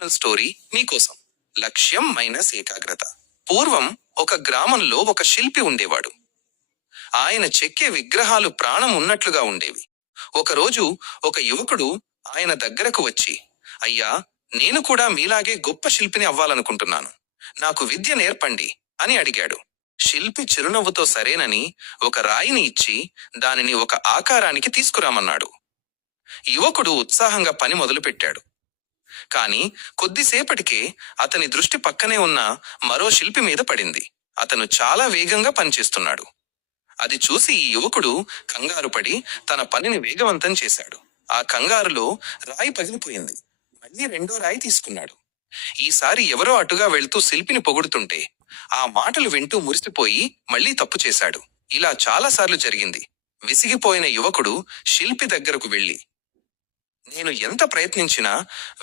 Story మీకోసం. లక్ష్యం minus ఏకాగ్రత. పూర్వం ఒక గ్రామంలో ఒక శిల్పి ఉండేవాడు. ఆయన చెక్కే విగ్రహాలు ప్రాణం ఉన్నట్లుగా ఉండేవి. ఒకరోజు ఒక యువకుడు ఆయన దగ్గరకు వచ్చి, అయ్యా, నేను కూడా మీలాగే గొప్ప శిల్పిని అవ్వాలనుకుంటున్నాను, నాకు విద్య నేర్పండి అని అడిగాడు. శిల్పి చిరునవ్వుతో సరేనని ఒక రాయిని ఇచ్చి దానిని ఒక ఆకారానికి తీసుకురామన్నాడు. యువకుడు ఉత్సాహంగా పని మొదలుపెట్టాడు. కాని కొద్దిసేపటికే అతని దృష్టి పక్కనే ఉన్న మరో శిల్పి మీద పడింది. అతను చాలా వేగంగా పనిచేస్తున్నాడు. అది చూసి ఈ యువకుడు కంగారుపడి తన పనిని వేగవంతం చేశాడు. ఆ కంగారులో రాయి పగిలిపోయింది. మళ్ళీ రెండో రాయి తీసుకున్నాడు. ఈసారి ఎవరో అటుగా వెళ్తూ శిల్పిని పొగుడుతుంటే ఆ మాటలు వింటూ మురిసిపోయి మళ్లీ తప్పు చేశాడు. ఇలా చాలాసార్లు జరిగింది. విసిగిపోయిన యువకుడు శిల్పి దగ్గరకు వెళ్లి, నేను ఎంత ప్రయత్నించినా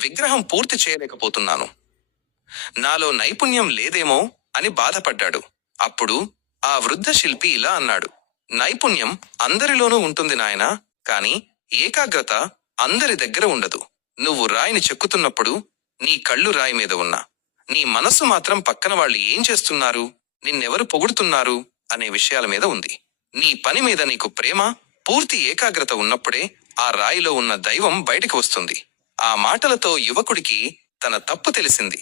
విగ్రహం పూర్తి చేయలేకపోతున్నాను, నాలో నైపుణ్యం లేదేమో అని బాధపడ్డాడు. అప్పుడు ఆ వృద్ధ శిల్పి ఇలా అన్నాడు, నైపుణ్యం అందరిలోనూ ఉంటుంది నాయనా, కాని ఏకాగ్రత అందరి దగ్గర ఉండదు. నువ్వు రాయిని చెక్కుతున్నప్పుడు నీ కళ్ళు రాయి మీద ఉన్నా, నీ మనసు మాత్రం పక్కన వాళ్ళు ఏం చేస్తున్నారు, నిన్నెవరు పొగుడుతున్నారు అనే విషయాల మీద ఉంది. నీ పని మీద నీకు ప్రేమ, పూర్తి ఏకాగ్రత ఉన్నప్పుడే ఆ రాయిలో ఉన్న దైవం బయటికి వస్తుంది. ఆ మాటలతో యువకుడికి తన తప్పు తెలిసింది.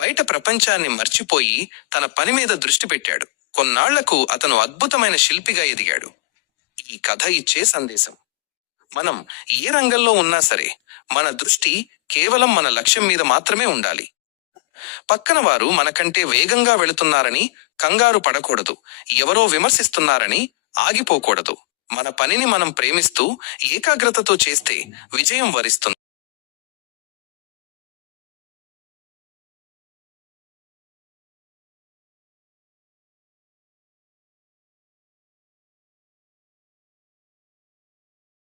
బయట ప్రపంచాన్ని మర్చిపోయి తన పని మీద దృష్టి పెట్టాడు. కొన్నాళ్లకు అతను అద్భుతమైన శిల్పిగా ఎదిగాడు. ఈ కథ ఇచ్చే సందేశం: మనం ఏ రంగంలో ఉన్నా సరే మన దృష్టి కేవలం మన లక్ష్యం మీద మాత్రమే ఉండాలి. పక్కన వారు మనకంటే వేగంగా వెళుతున్నారని కంగారు పడకూడదు. ఎవరో విమర్శిస్తున్నారని ఆగిపోకూడదు. మన పనిని మనం ప్రేమిస్తూ ఏకాగ్రతతో చేస్తే విజయం వరిస్తుంది.